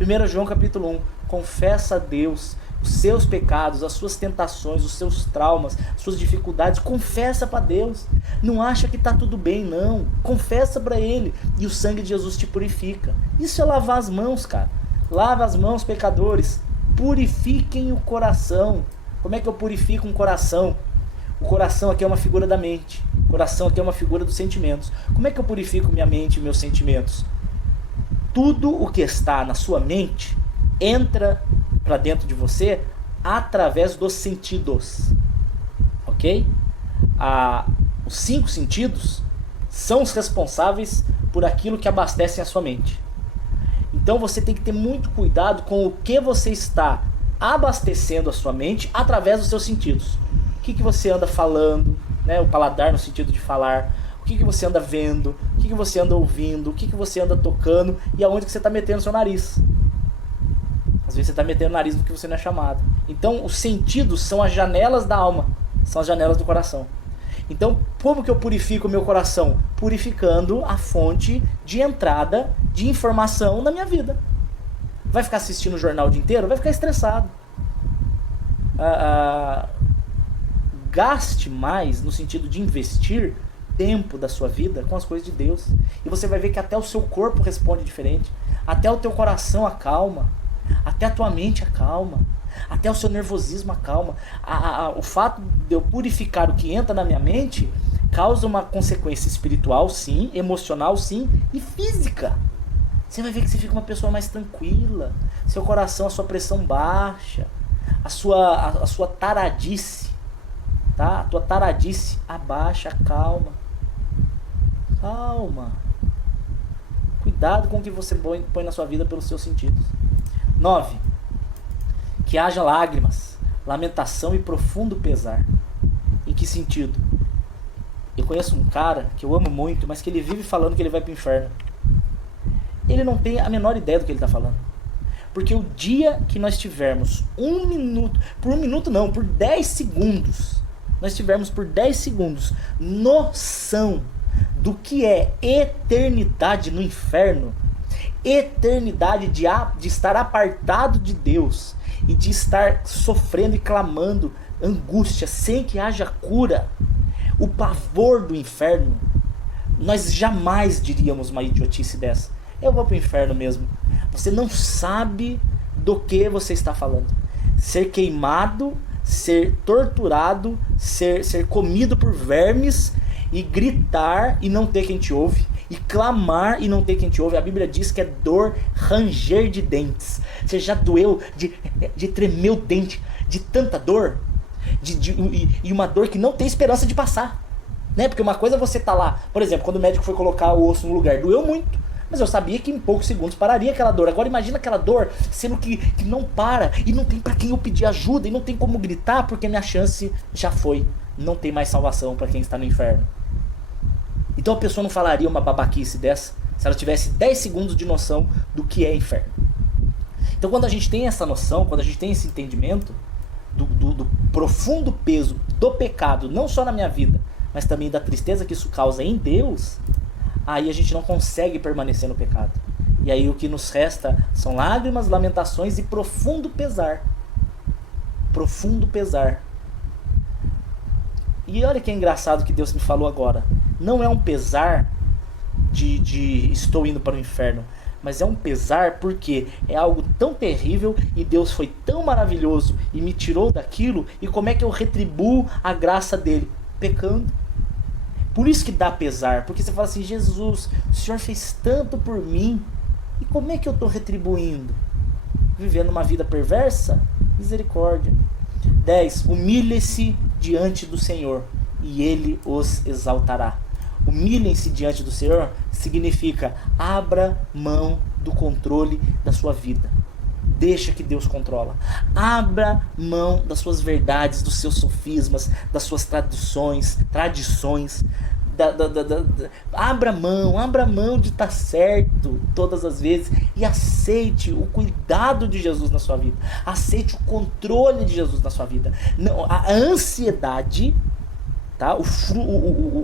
1 João capítulo 1. Confessa a Deus os seus pecados, as suas tentações, os seus traumas, as suas dificuldades. Confessa para Deus. Não acha que está tudo bem, não. Confessa para Ele. E o sangue de Jesus te purifica. Isso é lavar as mãos, cara. Lava as mãos, pecadores. Purifiquem o coração. Como é que eu purifico um coração? O coração aqui é uma figura da mente. O coração aqui é uma figura dos sentimentos. Como é que eu purifico minha mente e meus sentimentos? Tudo o que está na sua mente entra para dentro de você através dos sentidos. Ok? Os 5 sentidos são os responsáveis por aquilo que abastece a sua mente. Então você tem que ter muito cuidado com o que você está abastecendo a sua mente através dos seus sentidos. O que você anda falando, né? O paladar no sentido de falar. O que você anda vendo, o que você anda ouvindo, o que você anda tocando e aonde que você está metendo o seu nariz. Às vezes você está metendo o nariz no que você não é chamado. Então os sentidos são as janelas da alma, são as janelas do coração. Então como que eu purifico o meu coração? Purificando a fonte de entrada de informação na minha vida. Vai ficar assistindo o jornal o dia inteiro? Vai ficar estressado. Gaste mais no sentido de investir tempo da sua vida com as coisas de Deus. E você vai ver que até o seu corpo responde diferente. Até o teu coração acalma. Até a tua mente acalma. Até o seu nervosismo acalma. O fato de eu purificar o que entra na minha mente causa uma consequência espiritual, sim, emocional, sim, e física. Você vai ver que você fica uma pessoa mais tranquila. Seu coração, a sua pressão baixa. A sua taradice, tá? A tua taradice abaixa, calma. Calma. Cuidado com o que você põe na sua vida pelos seus sentidos. 9. Que haja lágrimas, lamentação e profundo pesar. Em que sentido? Eu conheço um cara que eu amo muito, mas que ele vive falando que ele vai pro inferno. Ele não tem a menor ideia do que ele está falando. Porque o dia que nós tivermos por 10 segundos, nós tivermos por 10 segundos noção do que é eternidade no inferno, eternidade de estar apartado de Deus e de estar sofrendo e clamando angústia sem que haja cura, o pavor do inferno, nós jamais diríamos uma idiotice dessa. Eu vou pro inferno mesmo. Você não sabe do que você está falando. Ser queimado, ser torturado, ser comido por vermes e gritar e não ter quem te ouve, e clamar e não ter quem te ouve. A Bíblia diz que é dor, ranger de dentes. Você já doeu de tremer o dente, de tanta dor, e uma dor que não tem esperança de passar, né? Porque uma coisa é você tá lá, por exemplo, quando o médico foi colocar o osso no lugar, doeu muito, mas eu sabia que em poucos segundos pararia aquela dor. Agora imagina aquela dor sendo que não para, e não tem para quem eu pedir ajuda, e não tem como gritar, porque minha chance já foi. Não tem mais salvação para quem está no inferno. Então a pessoa não falaria uma babaquice dessa se ela tivesse 10 segundos de noção do que é inferno. Então quando a gente tem essa noção, quando a gente tem esse entendimento do profundo peso do pecado, não só na minha vida, mas também da tristeza que isso causa em Deus, aí a gente não consegue permanecer no pecado. E aí o que nos resta são lágrimas, lamentações e profundo pesar. Profundo pesar. E olha que engraçado que Deus me falou agora. Não é um pesar de estou indo para o inferno, mas é um pesar porque é algo tão terrível e Deus foi tão maravilhoso e me tirou daquilo, e como é que eu retribuo a graça dele? Pecando. Por isso que dá pesar, porque você fala assim: Jesus, o Senhor fez tanto por mim, e como é que eu estou retribuindo? Vivendo uma vida perversa? Misericórdia. 10. Humilhe-se diante do Senhor e Ele os exaltará. Humilhem-se diante do Senhor significa abra mão do controle da sua vida. Deixa que Deus controla. Abra mão das suas verdades, dos seus sofismas, das suas tradições. Abra mão de estar certo todas as vezes e aceite o cuidado de Jesus na sua vida. Aceite o controle de Jesus na sua vida. Não, a ansiedade, tá?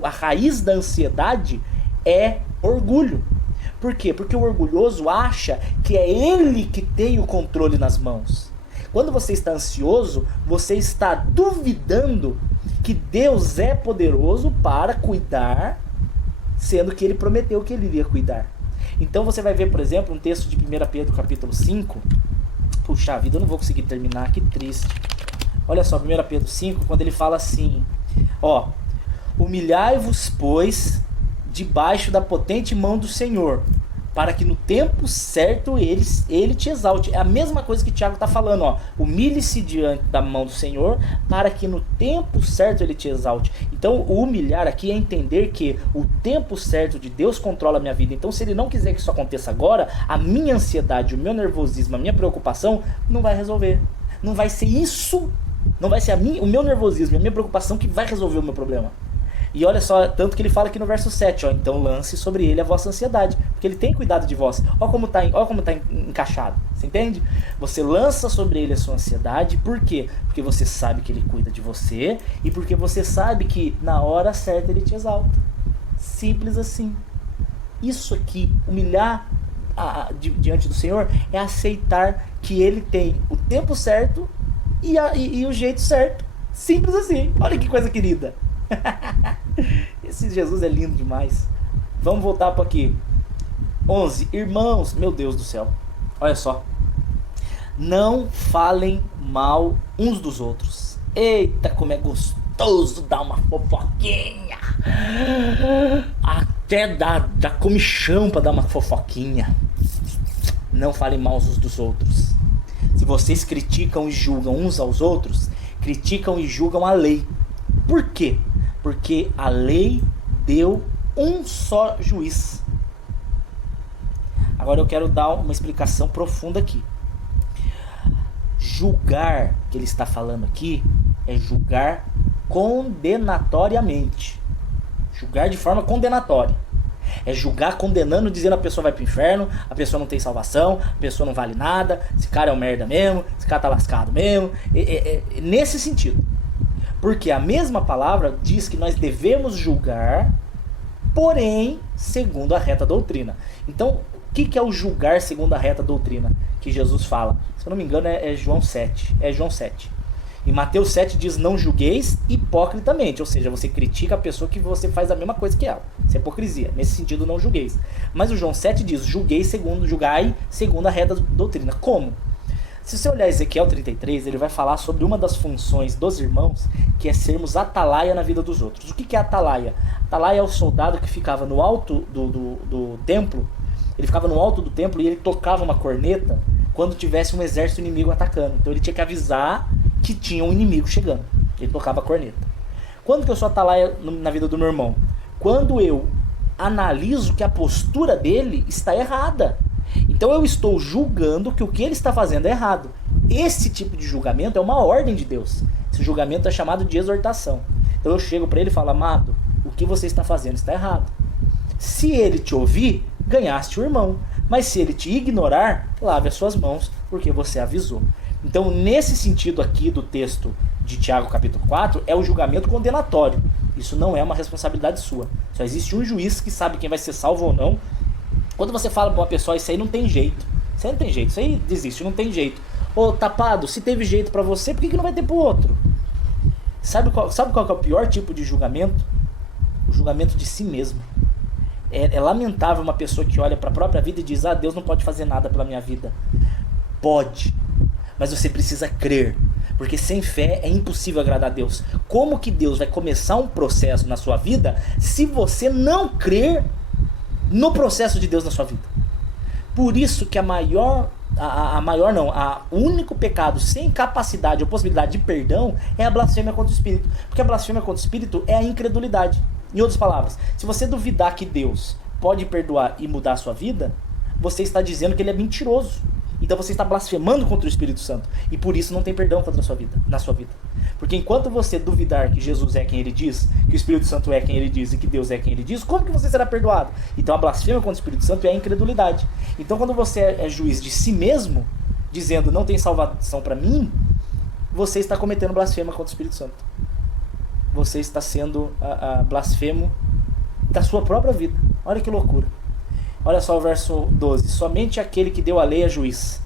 A raiz da ansiedade é orgulho. Por quê? Porque o orgulhoso acha que é ele que tem o controle nas mãos. Quando você está ansioso, você está duvidando que Deus é poderoso para cuidar, sendo que Ele prometeu que Ele iria cuidar. Então você vai ver, por exemplo, um texto de 1 Pedro capítulo 5. Puxa vida, eu não vou conseguir terminar, que triste. Olha só, 1 Pedro 5, quando ele fala assim, ó: humilhai-vos, pois, debaixo da potente mão do Senhor, para que no tempo certo ele te exalte. É a mesma coisa que Tiago está falando, ó. Humilhe-se diante da mão do Senhor, para que no tempo certo ele te exalte. Então o humilhar aqui é entender que o tempo certo de Deus controla a minha vida. Então se Ele não quiser que isso aconteça agora, a minha ansiedade, o meu nervosismo, a minha preocupação não vai resolver. Não vai ser isso, não vai ser o meu nervosismo, a minha preocupação que vai resolver o meu problema. E olha só, tanto que ele fala aqui no verso 7, ó: então lance sobre ele a vossa ansiedade, porque ele tem cuidado de vós. Olha como está encaixado, você entende? Você lança sobre ele a sua ansiedade, por quê? Porque você sabe que ele cuida de você, e porque você sabe que na hora certa ele te exalta. Simples assim. Isso aqui, humilhar diante do Senhor, é aceitar que ele tem o tempo certo e o jeito certo. Simples assim. Olha que coisa querida. Esse Jesus é lindo demais. Vamos voltar para aqui. 11. Irmãos, meu Deus do céu, olha só: não falem mal uns dos outros. Eita, como é gostoso dar uma fofoquinha. Até dá comichão para dar uma fofoquinha. Não falem mal uns dos outros. Se vocês criticam e julgam uns aos outros, criticam e julgam a lei. Por quê? Porque a lei deu um só juiz. Agora eu quero dar uma explicação profunda aqui. Julgar, que ele está falando aqui, é julgar condenatoriamente. Julgar de forma condenatória. É julgar condenando, dizendo a pessoa vai pro inferno, a pessoa não tem salvação, a pessoa não vale nada, esse cara é um merda mesmo, esse cara tá lascado mesmo. Nesse sentido. Porque a mesma palavra diz que nós devemos julgar, porém, segundo a reta doutrina. Então, o que é o julgar segundo a reta doutrina que Jesus fala? Se eu não me engano, é João 7. É João 7. Em Mateus 7 diz: não julgueis hipocritamente. Ou seja, você critica a pessoa que você faz a mesma coisa que ela. Isso é hipocrisia. Nesse sentido, não julgueis. Mas o João 7 diz: julgai segundo a reta doutrina. Como? Se você olhar Ezequiel 33, ele vai falar sobre uma das funções dos irmãos, que é sermos atalaia na vida dos outros. O que é atalaia? Atalaia é o soldado que ficava no alto do templo. Ele ficava no alto do templo e ele tocava uma corneta quando tivesse um exército inimigo atacando. Então ele tinha que avisar que tinha um inimigo chegando. Ele tocava a corneta. Quando que eu sou atalaia na vida do meu irmão? Quando eu analiso que a postura dele está errada. Então eu estou julgando que o que ele está fazendo é errado. Esse tipo de julgamento é uma ordem de Deus. Esse julgamento é chamado de exortação. Então eu chego para ele e falo: amado, o que você está fazendo está errado. Se ele te ouvir, ganhaste o irmão. Mas se ele te ignorar, lave as suas mãos, porque você avisou. Então nesse sentido aqui do texto de Tiago capítulo 4, é o julgamento condenatório. Isso não é uma responsabilidade sua. Só existe um juiz que sabe quem vai ser salvo ou não. Quando você fala pra uma pessoa: isso aí não tem jeito, isso aí não tem jeito, isso aí desiste, não tem jeito. Ô tapado, se teve jeito pra você, por que não vai ter pro outro? Sabe qual que é o pior tipo de julgamento? O julgamento de si mesmo. É lamentável uma pessoa que olha para a própria vida e diz: ah, Deus não pode fazer nada pela minha vida. Pode, mas você precisa crer, porque sem fé é impossível agradar a Deus. Como que Deus vai começar um processo na sua vida se você não crer no processo de Deus na sua vida? Por isso que o único pecado sem capacidade ou possibilidade de perdão é a blasfêmia contra o Espírito. Porque a blasfêmia contra o Espírito é a incredulidade. Em outras palavras, se você duvidar que Deus pode perdoar e mudar a sua vida, você está dizendo que ele é mentiroso. Então você está blasfemando contra o Espírito Santo. E por isso não tem perdão contra a sua vida, na sua vida. Porque enquanto você duvidar que Jesus é quem ele diz, que o Espírito Santo é quem ele diz e que Deus é quem ele diz, como que você será perdoado? Então a blasfêmia contra o Espírito Santo é a incredulidade. Então quando você é juiz de si mesmo, dizendo não tem salvação para mim, você está cometendo blasfêmia contra o Espírito Santo. Você está sendo blasfemo da sua própria vida. Olha que loucura. Olha só o verso 12. Somente aquele que deu a lei é juiz.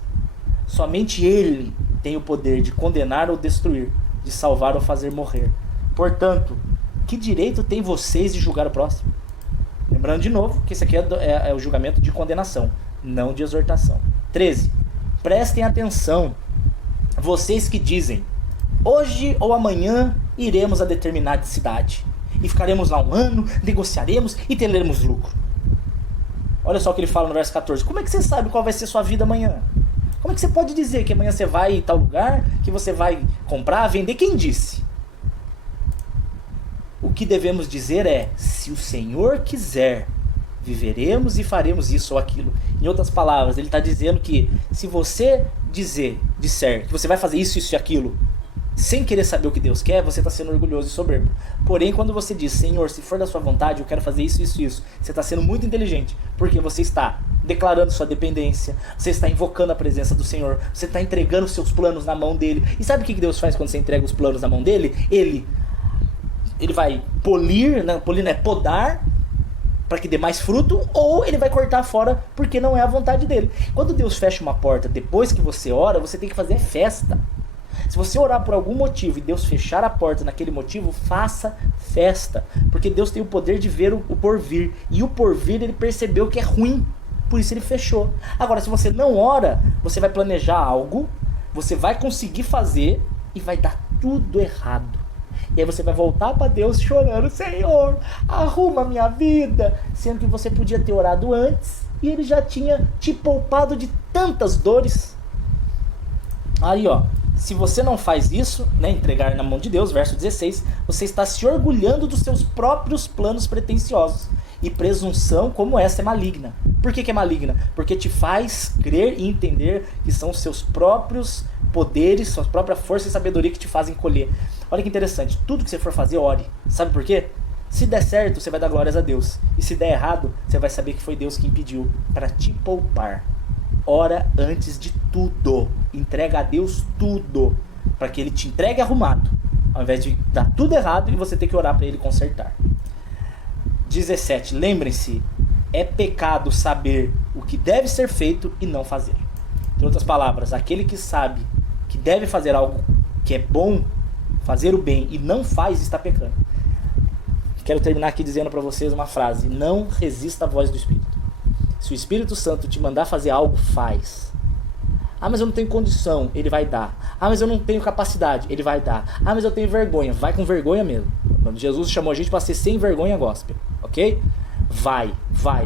Somente ele tem o poder de condenar ou destruir, de salvar ou fazer morrer. Portanto, que direito tem vocês de julgar o próximo? Lembrando de novo que esse aqui é o julgamento de condenação, não de exortação. 13. Prestem atenção, vocês que dizem: hoje ou amanhã iremos a determinada cidade e ficaremos lá um ano, negociaremos e teremos lucro. Olha só o que ele fala no verso 14. Como é que você sabe qual vai ser sua vida amanhã? Como é que você pode dizer que amanhã você vai em tal lugar, que você vai comprar, vender? Quem disse? O que devemos dizer é: se o Senhor quiser, viveremos e faremos isso ou aquilo. Em outras palavras, ele está dizendo que se você disser que você vai fazer isso, isso e aquilo, sem querer saber o que Deus quer, você está sendo orgulhoso e soberbo. Porém, quando você diz: Senhor, se for da sua vontade, eu quero fazer isso, isso, isso, você está sendo muito inteligente, porque você está declarando sua dependência, você está invocando a presença do Senhor, você está entregando seus planos na mão dele. E sabe o que Deus faz quando você entrega os planos na mão dele? Ele vai polir, né? Polir é podar, para que dê mais fruto, ou ele vai cortar fora porque não é a vontade dele. Quando Deus fecha uma porta depois que você ora, você tem que fazer festa. Se você orar por algum motivo e Deus fechar a porta naquele motivo, faça festa, porque Deus tem o poder de ver o porvir, e o porvir ele percebeu que é ruim, por isso ele fechou. Agora, se você não ora, você vai planejar algo, você vai conseguir fazer e vai dar tudo errado. E aí você vai voltar para Deus chorando: Senhor, arruma a minha vida, sendo que você podia ter orado antes e ele já tinha te poupado de tantas dores. Aí ó, se você não faz isso, né, entregar na mão de Deus, verso 16, você está se orgulhando dos seus próprios planos pretensiosos. E presunção como essa é maligna. Por que é maligna? Porque te faz crer e entender que são os seus próprios poderes, sua própria força e sabedoria que te fazem colher. Olha que interessante, tudo que você for fazer, ore. Sabe por quê? Se der certo, você vai dar glórias a Deus. E se der errado, você vai saber que foi Deus que impediu, para te poupar. Ora antes de tudo. Entrega a Deus tudo, para que ele te entregue arrumado, ao invés de dar tudo errado e você ter que orar para ele consertar. 17. Lembrem-se, é pecado saber o que deve ser feito e não fazer. Em outras palavras, aquele que sabe que deve fazer algo que é bom, fazer o bem, e não faz, está pecando. Quero terminar aqui dizendo para vocês uma frase: não resista à voz do Espírito. Se o Espírito Santo te mandar fazer algo, faz. Ah, mas eu não tenho condição, ele vai dar. Ah, mas eu não tenho capacidade, ele vai dar. Ah, mas eu tenho vergonha, vai com vergonha mesmo. Jesus chamou a gente para ser sem vergonha gospel, ok? Vai,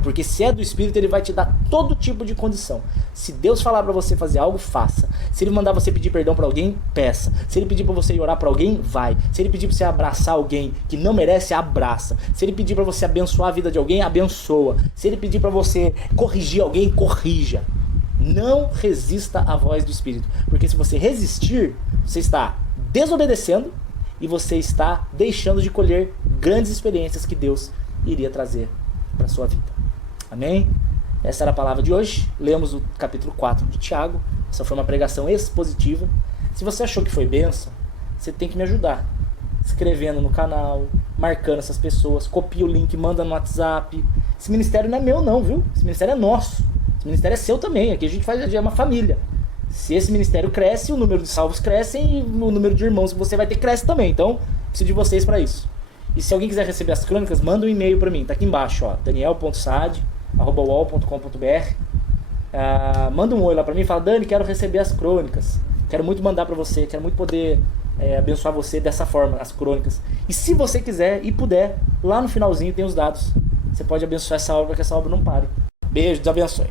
porque se é do Espírito, ele vai te dar todo tipo de condição. Se Deus falar para você fazer algo, faça. Se ele mandar você pedir perdão para alguém, peça. Se ele pedir para você orar para alguém, vai. Se ele pedir para você abraçar alguém que não merece, abraça. Se ele pedir para você abençoar a vida de alguém, abençoa. Se ele pedir para você corrigir alguém, corrija. Não resista à voz do Espírito, porque se você resistir, você está desobedecendo e você está deixando de colher grandes experiências que Deus iria trazer para a sua vida. Amém? Essa era a palavra de hoje. Lemos o capítulo 4 de Tiago. Essa foi uma pregação expositiva. Se você achou que foi bênção, você tem que me ajudar inscrevendo no canal, marcando essas pessoas, copia o link, manda no WhatsApp. Esse ministério não é meu não, viu? Esse ministério é nosso. Esse ministério é seu também. Aqui a gente faz, é uma família. Se esse ministério cresce, o número de salvos cresce e o número de irmãos que você vai ter cresce também. Então, preciso de vocês para isso. E se alguém quiser receber as crônicas, manda um e-mail para mim, tá aqui embaixo, ó, daniel.saad@uol.com.br. Manda um oi lá para mim e fala: Dani, quero receber as crônicas, quero muito mandar para você, quero muito poder abençoar você dessa forma, as crônicas. E se você quiser e puder, lá no finalzinho tem os dados. Você pode abençoar essa obra, que essa obra não pare. Beijo, Deus abençoe.